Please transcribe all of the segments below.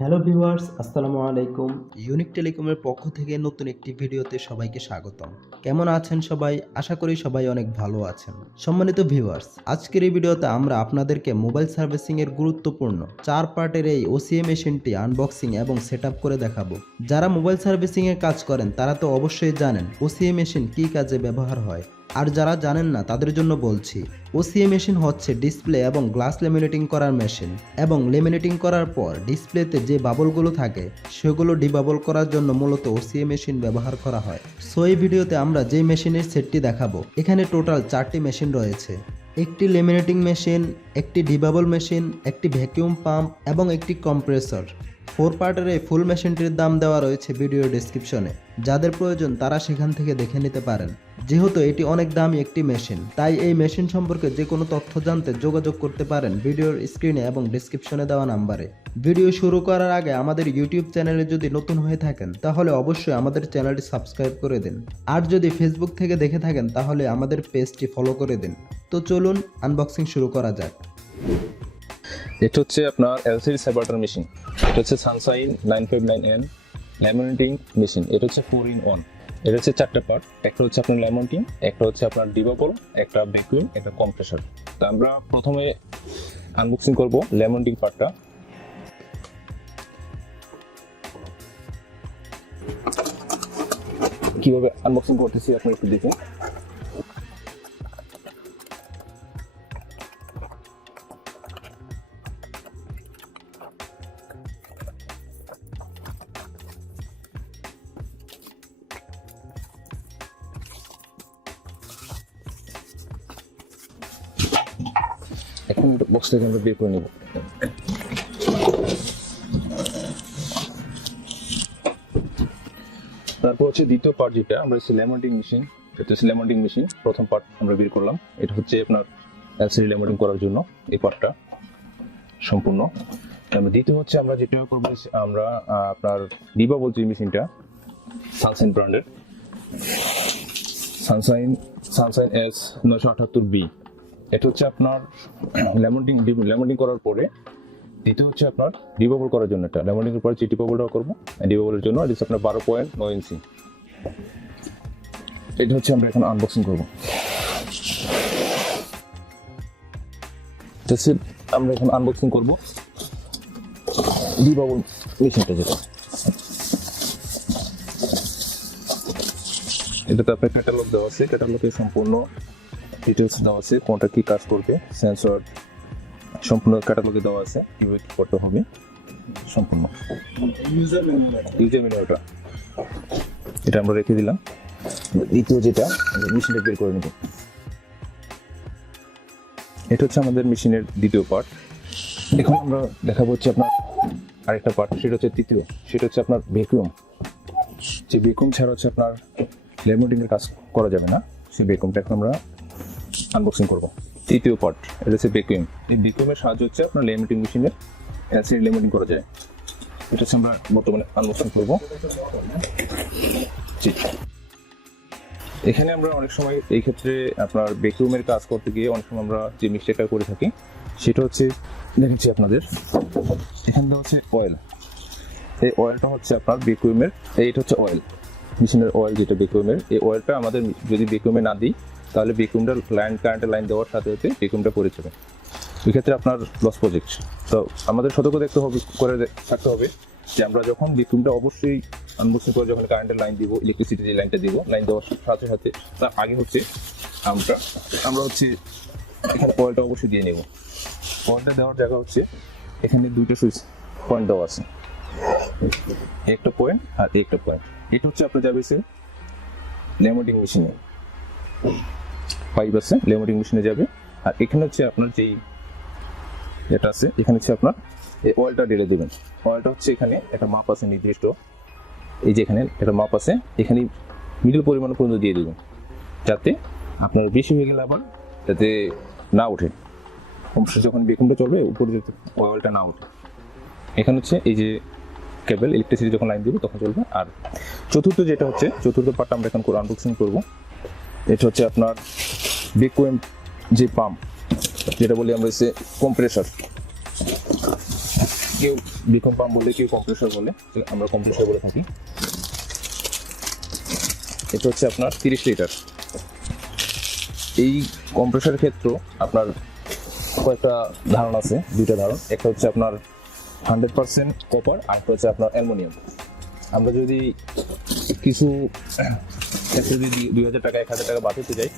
Hello viewers, আসসালামু আলাইকুম। Unique টেলিকমের পক্ষ থেকে নতুন একটি ভিডিওতে সবাইকে স্বাগতম। কেমন আছেন সবাই? আশা করি সবাই অনেক ভালো আছেন। সম্মানিত ভিউয়ার্স, আজকের এই ভিডিওতে আমরা আপনাদেরকে মোবাইল সার্ভিসিং এর গুরুত্বপূর্ণ 4 পার্টের এই OCA মেশিনটি আনবক্সিং এবং সেটআপ করে দেখাবো। যারা মোবাইল সার্ভিসিং এর কাজ করেন তারা তো অবশ্যই জানেন OCA মেশিন কী কাজে ব্যবহার হয়। আর যারা জানেন না তাদের জন্য বলছি, OCA মেশিন হচ্ছে ডিসপ্লে এবং গ্লাস লেমিনেটিং করার মেশিন, এবং লেমিনেটিং করার পর ডিসপ্লেতে যে বাবলগুলো থাকে সেগুলো ডিবাবল করার জন্য মূলত OCA মেশিন ব্যবহার করা হয়। সো এই ভিডিওতে আমরা যে মেশিনের সেটটি দেখাবো, এখানে টোটাল 4টি মেশিন রয়েছে। একটি লেমিনেটিং মেশিন, একটি ডিবাবল মেশিন, একটি ভ্যাকুয়াম পাম্প এবং একটি কম্প্রেসর। 4 পার্টের এই ফুল মেশিনটির দাম দেওয়া রয়েছে ভিডিও ডেসক্রিপশনে, যাদের প্রয়োজন তারা সেখান থেকে দেখে নিতে পারেন। যেহেতু এটি অনেক দামি একটি মেশিন, তাই এই মেশিন সম্পর্কে যে কোনো তথ্য জানতে যোগাযোগ করতে পারেন ভিডিওর স্ক্রিনে এবং ডেসক্রিপশনে দেওয়া নাম্বারে। ভিডিও শুরু করার আগে আমাদের ইউটিউব চ্যানেলে যদি নতুন হয়ে থাকেন তাহলে অবশ্যই আমাদের চ্যানেলটি সাবস্ক্রাইব করে দিন, আর যদি ফেসবুক থেকে দেখে থাকেন তাহলে আমাদের পেজটি ফলো করে দিন। তো চলুন আনবক্সিং শুরু করা যাক। এটা হচ্ছে আপনার এলসিডি সেপারেটর মেশিন। এটা হচ্ছে সানশাইন 959N ল্যামিনেটিং মেশিন। এটা হচ্ছে 4-in-1। এটা হচ্ছে 4টা পার্ট। একটা হচ্ছে আপনার ল্যামিনেটিং, একটা হচ্ছে আপনার ডিবাবল, একটা ভ্যাকুয়াম, একটা কম্প্রেসর। তো আমরা প্রথমে আনবক্সিং করব ল্যামিনেটিং পার্টটা। কিভাবে আনবক্সিং করতেছি আপনি একটু দেখুন। এখন বক্সটাকে আমরা বের করে নেব। তারপর হচ্ছে দ্বিতীয় পার্ট, যেটা আমরা হচ্ছে ল্যামিনেটিং মেশিন। এটা হচ্ছে ল্যামিনেটিং মেশিন, প্রথম পার্ট আমরা বের করলাম। এটা হচ্ছে আপনার এলসিডি ল্যামিনেটিং করার জন্য এই পার্টটা সম্পূর্ণ। দ্বিতীয় হচ্ছে আমরা যেটা করবো, আমরা আপনার ডিবাবল যে মেশিনটা সানশাইন ব্র্যান্ডের, সানশাইন S978B। এটা হচ্ছে আপনার ল্যামিনেটিং করার পরে দ্বিতীয় হচ্ছে আপনার ডিবাবল করার জন্য। এটা ল্যামিনেটিং পরে যে ডিবাবলটা করবো, ডিবাবলের জন্য এটা হচ্ছে আপনার 12.9 ইঞ্চি। এটা হচ্ছে আমরা এখন আনবক্সিং করবো। আমরা এখন আনবক্সিং করবো ডিবাবল মেশিনটা, যেটা এটাতে আপনার ক্যাটালগ দেওয়া আছে। ক্যাটালগে সম্পূর্ণ ডিটেলস দেওয়া আছে, কোনটা কি কাজ করবে, সেন্সর সম্পূর্ণ ক্যাটালগে দেওয়া আছে, কিভাবে কি করতে হবে সম্পূর্ণ। ইউজার ম্যানুয়ালটা এটা আমরা রেখে দিলাম। দ্বিতীয় যেটা মেশিনটা বের করে নেব, এটা হচ্ছে আমাদের মেশিনের দ্বিতীয় পার্ট। এখন আমরা দেখাবো হচ্ছে আপনার আরেকটা পার্ট, সেটা হচ্ছে তৃতীয়। সেটা হচ্ছে আপনার ভ্যাকুয়াম। যে ভ্যাকুয়াম ছাড়া হচ্ছে আপনার ল্যামিনেটিং এর কাজ করা যাবে না, সেই ভ্যাকুয়ামটা এখন আমরা আনবক্সিং করব। তৃতীয় পার্ট, এটা হচ্ছে ভ্যাকুয়াম। এই ভ্যাকুয়ামের সাহায্য হচ্ছে আপনার ল্যামিনেটিং মেশিনের এলসিডি ল্যামিনেটিং করা যায়। এটা হচ্ছে আমরা বর্তমানে আনবক্সিং করব। এখানে আমরা অনেক সময় এই ক্ষেত্রে আপনার ভ্যাকুয়ামের কাজ করতে গিয়ে অনেক সময় আমরা যে মিস্টেকটা করে থাকি, সেটা হচ্ছে দেখেছি আপনাদের এখানে হচ্ছে অয়েল। এই অয়েলটা হচ্ছে আপনার ভ্যাকুয়ামের, এইটা হচ্ছে অয়েল, মেশিনের অয়েল যেটা ভ্যাকুয়ামের। এই অয়েলটা আমাদের যদি ভ্যাকুয়ামে না দিই তাহলে ভ্যাকুয়ামটা কারেন্টের লাইন দেওয়ার সাথে সাথে ভ্যাকুয়ামটা পড়ে যাবে। ওই ক্ষেত্রে আপনার লস প্রজেক্ট। তো আমাদের সতর্ক থাকতে হবে যে আমরা যখন ভ্যাকুয়ামটা অবশ্যই আনবক্সিং করে যখন কারেন্টের লাইন দিব, ইলেকট্রিসিটি যে লাইনটা দিব, লাইন দেওয়ার সাথে সাথে তার আগে হচ্ছে আমরা হচ্ছে এখানে অয়েলটা অবশ্যই দিয়ে নেব। অয়েলটা দেওয়ার জায়গা হচ্ছে এখানে দুইটা সুইচ পয়েন্ট দেওয়া আছে, একটা পয়েন্ট আর একটা পয়েন্ট। এটা হচ্ছে আপনার যাবে ল্যামিনেটিং মেশিনে, পাইপ আছে ল্যামিনেটিং মেশিনে যাবে। আর এখানে হচ্ছে আপনার যেই এটা আছে, এখানে হচ্ছে আপনার এই অয়েলটা ঢেলে দেবেন। অয়েলটা হচ্ছে এখানে একটা মাপ আছে নির্দিষ্ট, এই যে এখানে একটা মাপ আছে, এখানে মিডল পরিমাণ পর্যন্ত দিয়ে দেবেন, যাতে আপনার বেশি হয়ে গেলে আবার যাতে না ওঠে, যখন ভ্যাকুয়ামটা চলবে উপরে যাতে অয়েলটা না ওঠে। এখানে হচ্ছে এই যে কেবল, ইলেকট্রিসিটি যখন লাইন দিব তখন চলবে। আর চতুর্থ যেটা হচ্ছে, চতুর্থ পার্টটা আমরা এখন আনবক্সিং করবো। এটা হচ্ছে আপনার ভ্যাকুয়াম যে পাম্প, যেটা বলি আমরা হচ্ছে কম্প্রেসর। কেউ বেকুম পাম্প বলে, কেউ কম্প্রেসর বলে, আমরা কম্প্রেসর বলে থাকি। এটা হচ্ছে আপনার 30 লিটার। এই কম্প্রেসরের ক্ষেত্রে আপনার কয়েকটা ধারণ আছে, দুইটা ধারণ। একটা হচ্ছে আপনার 100% কপার, আর একটা হচ্ছে আপনার অ্যালুমিনিয়াম। আমরা যদি কিছু ক্ষেত্রে যদি 2000 টাকা 1000 টাকা বাঁচাতে যাই,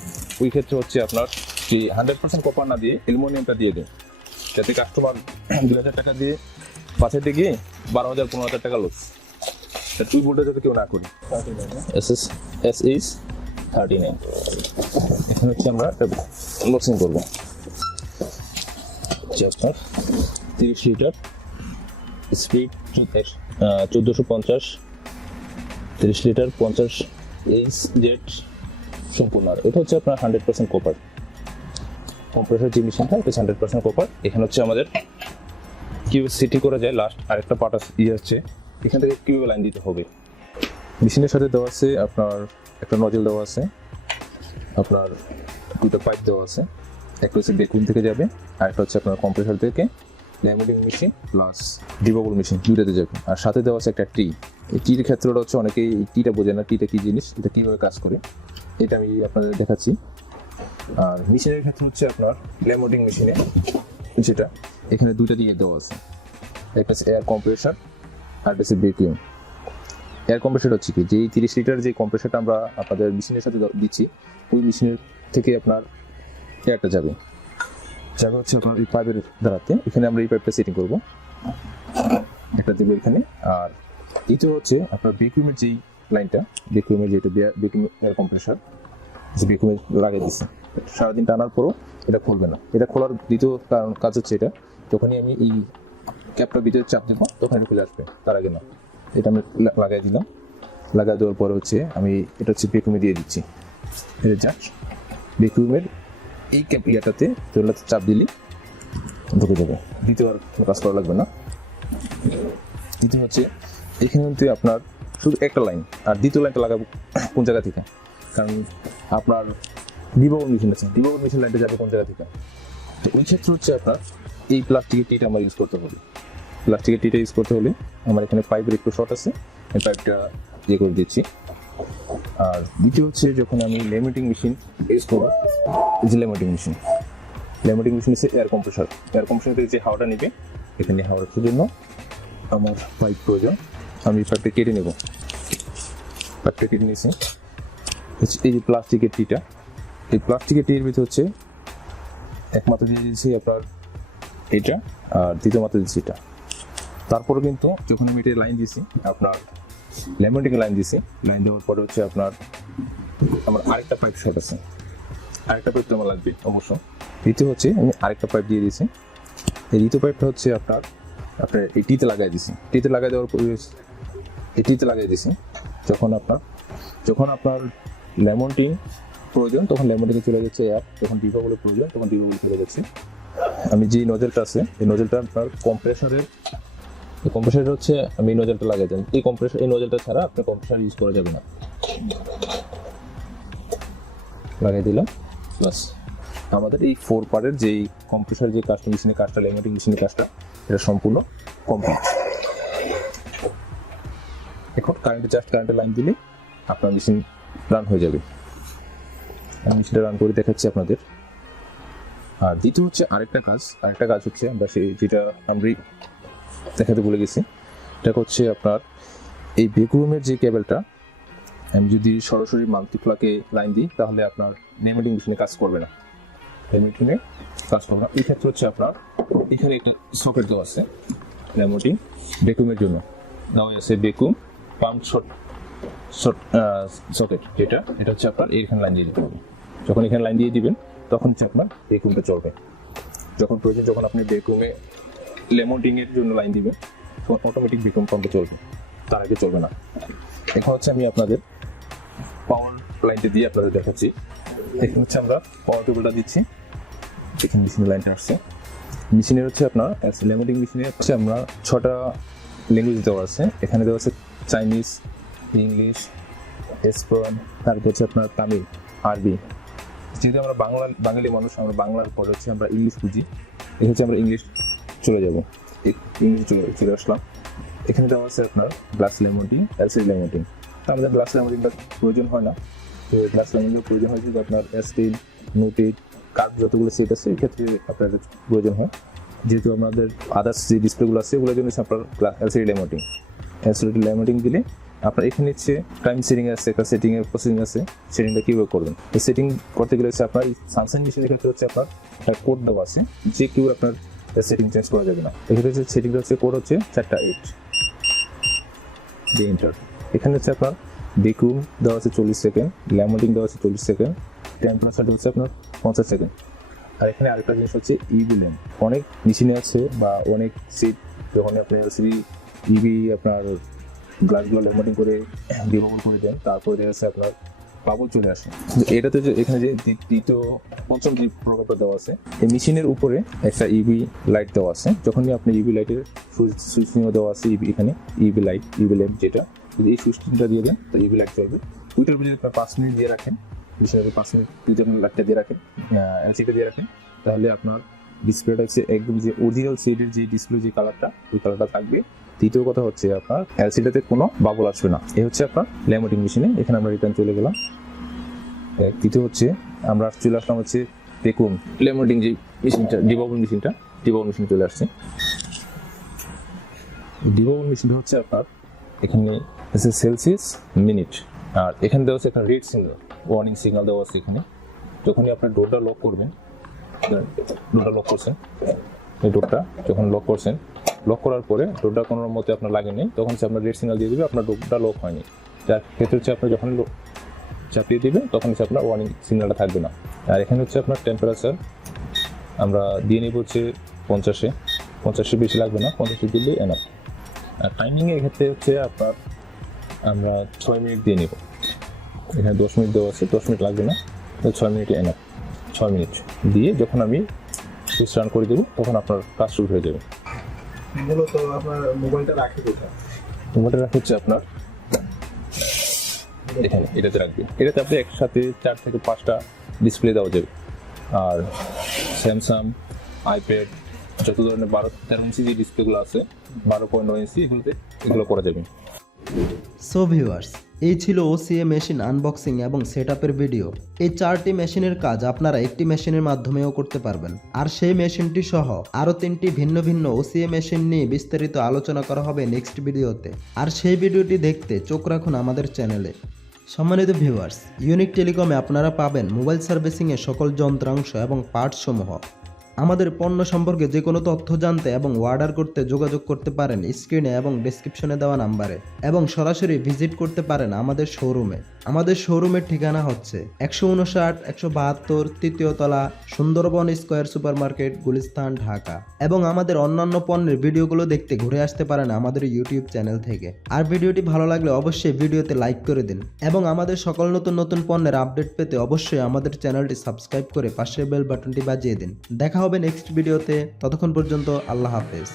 ওই ক্ষেত্রে হচ্ছে আপনার কি 100% কপার না দিয়ে অ্যালুমিনিয়ামটা দিয়ে দেয়, যাতে কাস্টমার 2000 টাকা দিয়ে বাঁচাতে গিয়ে 12,000-15,000 টাকা লস। টু ভোল্টে যাতে কেউ না করি। এস 39 এখানে হচ্ছে আমরা লক্সিং করবো। আপনার 30 litre, speed 1450, 30 litre, 50 H jet সম্পূর্ণ। আর এটা হচ্ছে আপনার 100% কপার। কম্প্রেসর যে মেশিনটা, এটা 100% কপার। এখানে হচ্ছে আমাদের কিভাবে সিটি করা যায়, লাস্ট আরেকটা পার্ট হচ্ছে এখান থেকে কিভাবে লাইন দিতে হবে। মেশিনের সাথে দেওয়া আছে আপনার একটা নজল দেওয়া আছে, আপনার দুটো পাইপ দেওয়া আছে। একটা হচ্ছে বেকুম থেকে যাবে, আর একটা হচ্ছে আপনার কম্প্রেসর থেকে ল্যামিনেটিং মেশিন প্লাস ডিবাবল মেশিন, দুইটাতে যাবে। আর সাথে দেওয়া আছে একটা টি। এই টির ক্ষেত্রটা হচ্ছে অনেকেই এই টিটা বোঝে না, টিটা কী জিনিস, এটা কীভাবে কাজ করে, এটা আমি আপনাদের দেখাচ্ছি। আর মেশিনের ক্ষেত্রে হচ্ছে আপনার ল্যামিনেটিং মেশিনে যেটা এখানে দুইটা দিয়ে দেওয়া আছে, একটা হচ্ছে এয়ার কম্প্রেসর আর একটা হচ্ছে বেকুম। এয়ার কম্প্রেসর হচ্ছে কি, যে 30 লিটার যে কম্প্রেসরটা আমরা আপনাদের মেশিনের সাথে দিচ্ছি, ওই মেশিনের থেকে আপনার এয়ারটা যাবে হচ্ছে আপনার এই পাইপের দ্বারাতে। এখানে আমরা এই পাইপটা সেটিং করবো, একটা দেবো এখানে। আর দ্বিতীয় হচ্ছে আপনার বেকুমের যেই লাইনটা, বেকুমের যেটা বেকুম এয়ার কম্প্রেসর, যে বেকুমে লাগিয়ে দিচ্ছে, সারাদিন টানার পরও এটা খুলবে না। এটা খোলার দ্বিতীয় কাজ হচ্ছে এটা, যখনই আমি এই ক্যাপটা ভিতরে চাপ দেবো তখন এটা খুলে আসবে, তার আগে না। এটা আমি লাগাই দিলাম, লাগাই দেওয়ার পরে হচ্ছে আমি এটা হচ্ছে বেকুমে দিয়ে দিচ্ছি। এটা জাস্ট বেকুমের এই ক্যাপ ইয়াটাতে তোলাতে চাপ দিলে ঢুকে যাবে, দ্বিতীয় আর কাজ করা লাগবে না। দ্বিতীয় হচ্ছে এখানে কিন্তু আপনার শুধু একটা লাইন, আর দ্বিতীয় লাইনটা লাগাবো কোন জায়গা থেকে, কারণ আপনার ডিবাবল মেশিন আছে, ডিবাবল মেশিন লাইনটা যাবে কোন জায়গা থেকে। তো ওই ক্ষেত্রে হচ্ছে আপনার এই প্লাস্টিকের টিটা আমার ইউজ করতে হবে। প্লাস্টিকের টিটা ইউজ করতে হলে আমার এখানে পাইপের একটু শর্ট আছে, এই পাইপটা ইয়ে করে দিচ্ছি। আর দ্বিতীয় হচ্ছে যখন আমি ল্যামিনেটিং মেশিন ইউজ করবো, যে ল্যামিনেটিং মেশিন হচ্ছে এয়ার কম্প্রেসর থেকে যে হাওয়াটা নেবে, এখানে হাওয়া রাখার জন্য আমার পাইপ প্রয়োজন। আমি পাইপটা কেটে নেব, পাইপটা কেটে নিয়েছি। এই যে প্লাস্টিকের টিটা, এই প্লাস্টিকের টির ভিতরে হচ্ছে এক মাথা দিয়ে দিয়েছি আপনার এটা, আর দ্বিতীয় মাথা দিচ্ছি এটা। তারপরে কিন্তু যখন আমি এটা লাইন দিয়েছি, আপনার ল্যামিনেটিং লাইন দিয়েছি, লাইন দেওয়ার পরে হচ্ছে আপনার আমার আরেকটা পাইপ শর্ট আছে, আরেকটা পাইপ তো আমার লাগবে অবশ্য। দ্বিতীয় হচ্ছে আমি আরেকটা পাইপ দিয়ে দিয়েছি। এই দ্বিতীয় পাইপটা হচ্ছে আপনার এই টিতে লাগাই দিয়েছি। টিতে লাগাই দেওয়ার পরে এই টিতে লাগাই দিয়েছি। যখন আপনার লেমনটিং প্রয়োজন তখন লেমনটিংয়ে চলে যাচ্ছে এয়ার, যখন ডিবাবলের প্রয়োজন তখন ডিবাবল চলে যাচ্ছে। আমি যে নজলটা আছে, এই নজলটা আপনার কম্প্রেসরের হচ্ছে আমি এই নজলটা লাগাই দেন। এই নজলটা ছাড়া আপনার কম্প্রেসর ইউজ করা যাবে না। লাগাই দিলাম, বাস আমাদের এই 4 পার্টের যেই কম্প্রেসর যে কাজটা, মেশিনের কাজটা, ল্যামিনেটিং মেশিনের কাজটা, এটা সম্পূর্ণ কমপ্লিট। এখন কারেন্টের লাইন দিলে আপনার মেশিন রান হয়ে যাবে। আমি মেশিনটা রান করে দেখাচ্ছি আপনাদের। আর দ্বিতীয় হচ্ছে আরেকটা কাজ হচ্ছে আমরা যেটা আমরা দেখাতে ভুলে গেছি, এটা হচ্ছে আপনার এই ভ্যাকুয়ামের যে কেবলটা আমি যদি সরাসরি মাল্টিপ্লাকে লাইন দিই, তাহলে আপনার ল্যামিনেটিং মেশিনে কাজ করবে না। এই ক্ষেত্রে হচ্ছে আপনার এখানে একটা সকেট দেওয়া আছে ল্যামিনেটিং ভ্যাকুয়ামের জন্য, দেওয়া আছে ভ্যাকুয়াম পাম্প সকেট, এটা হচ্ছে আপনার এখানে লাইন দিয়ে দিতে হবে। যখন এখানে লাইন দিয়ে দিবেন তখন হচ্ছে আপনার ভ্যাকুয়ামটা চলবে। যখন প্রয়োজন, যখন আপনি ভ্যাকুয়ামে ল্যামিনেটিং এর জন্য লাইন দিবেন তখন অটোমেটিক ভ্যাকুয়াম পাম্পে চলবে, তার আগে চলবে না। এখন হচ্ছে আমি আপনাদের পাওয়ার লাইনটা দিয়ে আপনাদের দেখাচ্ছি। এখানে হচ্ছে আমরা পাওয়ার কেবলটা দিচ্ছি, এখানে মেশিনের লাইনটা আসছে। মেশিনের হচ্ছে আপনার ল্যামিনেটিং মেশিনে হচ্ছে আমরা 6টা ল্যাঙ্গুয়েজ দেওয়া আছে। এখানে দেওয়া আছে চাইনিজ, ইংলিশ, স্পেন, তারপর হচ্ছে আপনার তামিল, আরবি। যেহেতু আমরা বাঙালি মানুষ, আমরা বাংলার পরে হচ্ছে আমরা ইংলিশ বুঝি, এই হচ্ছে আমরা ইংলিশ চলে যাব। চলে আসলাম। এখানে দেওয়া আছে আপনার গ্লাস ল্যামিনেটিং, এলসিডি ল্যামিনেটিং। তো আমাদের গ্লাস ল্যামিনেটিংটা প্রয়োজন হয় না। তো গ্লাস ল্যামিনেটিং প্রয়োজন হয় যদি আপনার স্টিল, নোটেড, কার্ভ যতগুলো সেট আছে এই ক্ষেত্রে আপনার প্রয়োজন হয়। যেহেতু আমাদের আদার্স যে ডিসপ্লেগুলো আছে ওগুলোর জন্য আপনার এলসিডি ল্যামিনেটিং। এলসিডি ল্যামিনেটিং দিলে আপনার এখানে হচ্ছে টাইম সেটিং আছে, একটা সেটিংয়ের প্রসেসিং আছে, সেটিংটা কীভাবে করবেন। এই সেটিং করতে গেলে হচ্ছে আপনার সানসাইন মেশিনের ক্ষেত্রে হচ্ছে আপনার একটা কোড দেওয়া আছে, যে কেউ আপনার সেটিং চেঞ্জ করা যাবে না। এক্ষেত্রে হচ্ছে সেটিংটা হচ্ছে কোড হচ্ছে 4টা 8 দিয়ে এন্টার। এখানে হচ্ছে আপনার ভ্যাকুয়াম দেওয়া আছে 40 সেকেন্ড, ল্যামিনেটিং দেওয়া আছে 40 সেকেন্ড, টেম্পারেচার হচ্ছে আপনার 50 সেকেন্ড। আর এখানে আরেকটা জিনিস হচ্ছে ইবি ল্যাম্প। অনেক মেশিনে আছে বা অনেক সিট যখন আপনি এলসিডি ইবি আপনার গ্লাসগুলো ল্যামিনেটিং করে ডিবল করে দেন, তারপরে হচ্ছে আপনার বাবল চলে আসে। এটাতে যে এখানে যে দ্বিতীয় পঞ্চম যে প্রকল্প দেওয়া আছে, এই মেশিনের উপরে একটা ইবি লাইট দেওয়া আছে। যখনই আপনি ইবি লাইটের সুইচ নিয়ে দেওয়া আছে, এখানে ইবি লাইট, ইবি ল্যাম্প যেটা, যদি এই সুইচটা দিয়ে দেন তো ইবি লাইট চলবে। ওইটার উপরে যদি 5 মিনিট দিয়ে রাখেন, মেশিনের 5 মিনিট যদি আপনি লাইটটা দিয়ে রাখেন, এলসিডিটা দিয়ে রাখেন, তাহলে আপনার ডিসপ্লেটা হচ্ছে একদম যে অরিজিনাল শেডের যে ডিসপ্লে যে কালারটা, ওই কালারটা থাকবে। দ্বিতীয় কথা হচ্ছে আপনার এলসিডিতে কোনো বাবল আসবে না। এই হচ্ছে আপনার ল্যামিনেটিং মেশিনে। এখানে আমরা রিটার্ন চলে গেলাম। তৃতীয় হচ্ছে আমরা চলে আসলাম হচ্ছে ভ্যাকুয়াম ল্যামিনেটিং যে মেশিনটা, ডিবল মেশিন চলে আসছে। ডিবল মেশিনটা হচ্ছে আপনার এখানে সেলসিয়াস মিনিট, আর এখানে দেওয়া আছে একটা রেড সিগন্যাল, ওয়ার্নিং সিগন্যাল দেওয়া আছে এখানে। যখনই আপনার ডোরটা লক করবেন, ডোরটা লক করছেন, এই ডোরটা যখন লক করছেন, লক করার পরে ডোরটা কোনো মতে আপনার লাগেনি, তখন হচ্ছে আপনার রেড সিগন্যাল দিয়ে দেবে আপনার ডোরটা লক হয়নি। যার ক্ষেত্রে হচ্ছে আপনার যখন চাপিয়ে দিবেন তখন হচ্ছে আপনার ওয়ার্নিং সিগন্যালটা থাকবে না। আর এখানে হচ্ছে আপনার টেম্পারেচার আমরা দিয়ে নিব হচ্ছে 50 বেশি লাগবে না, 50 দিলে এনাফ। আর টাইমিংয়ের ক্ষেত্রে হচ্ছে আপনার আমরা 6 মিনিট দিয়ে নেব। এখানে 10 মিনিট দেওয়া আছে, 10 মিনিট লাগবে না, 6 মিনিটে এনাফ। 6 মিনিট দিয়ে যখন আমি সুইচ রান করে দেবো তখন আপনার কাজ শুরু হয়ে যাবে। মূলত আপনার মোবাইলটা রাখে কোথায়? মোবাইলটা রাখা হচ্ছে আপনার এখানে, এটাতে রাখবেন। এটাতে আপনি একসাথে 4 থেকে 5টা ডিসপ্লে দেওয়া যাবে। আর স্যামসাং, আইপ্যাড, যত ধরনের 12-13 ইঞ্চি যে ডিসপ্লেগুলো আছে, 12.9 ইঞ্চি, এগুলো করা যাবে। সো ভিউয়ার্স, এই ছিল OCA মেশিন আনবক্সিং এবং সেটআপের ভিডিও। এই 4টি মেশিনের কাজ আপনারা একটি মেশিনের মাধ্যমেও করতে পারবেন। আর সেই মেশিনটি সহ আরও 3টি ভিন্ন ভিন্ন OCA মেশিন নিয়ে বিস্তারিত আলোচনা করা হবে নেক্সট ভিডিওতে। আর সেই ভিডিওটি দেখতে চোখ রাখুন আমাদের চ্যানেলে। সম্মানিত ভিউয়ার্স, ইউনিক টেলিকমে আপনারা পাবেন মোবাইল সার্ভিসিংয়ের সকল যন্ত্রাংশ এবং পার্টস সমূহ। আমাদের পণ্য সম্পর্কে যে কোনো তথ্য জানতে এবং অর্ডার করতে যোগাযোগ করতে পারেন স্ক্রিনে এবং ডেসক্রিপশনে দেওয়া নাম্বারে, এবং সরাসরি ভিজিট করতে পারেন আমাদের শোরুমে। আমাদের শোরুমের ঠিকানা হচ্ছে 159-172 তৃতীয় তলা, সুন্দরবন স্কয়ার সুপারমার্কেট, গুলিস্তান, ঢাকা। এবং আমাদের অন্যান্য পণ্যের ভিডিওগুলো দেখতে ঘুরে আসতে পারেন আমাদের ইউটিউব চ্যানেল থেকে। আর ভিডিওটি ভালো লাগলে অবশ্যই ভিডিওতে লাইক করে দিন, এবং আমাদের সকল নতুন নতুন পণ্যের আপডেট পেতে অবশ্যই আমাদের চ্যানেলটি সাবস্ক্রাইব করে পাশের বেল বাটনটি বাজিয়ে দিন। দেখা হবে নেক্সট ভিডিওতে, ততক্ষণ পর্যন্ত আল্লাহ হাফেজ।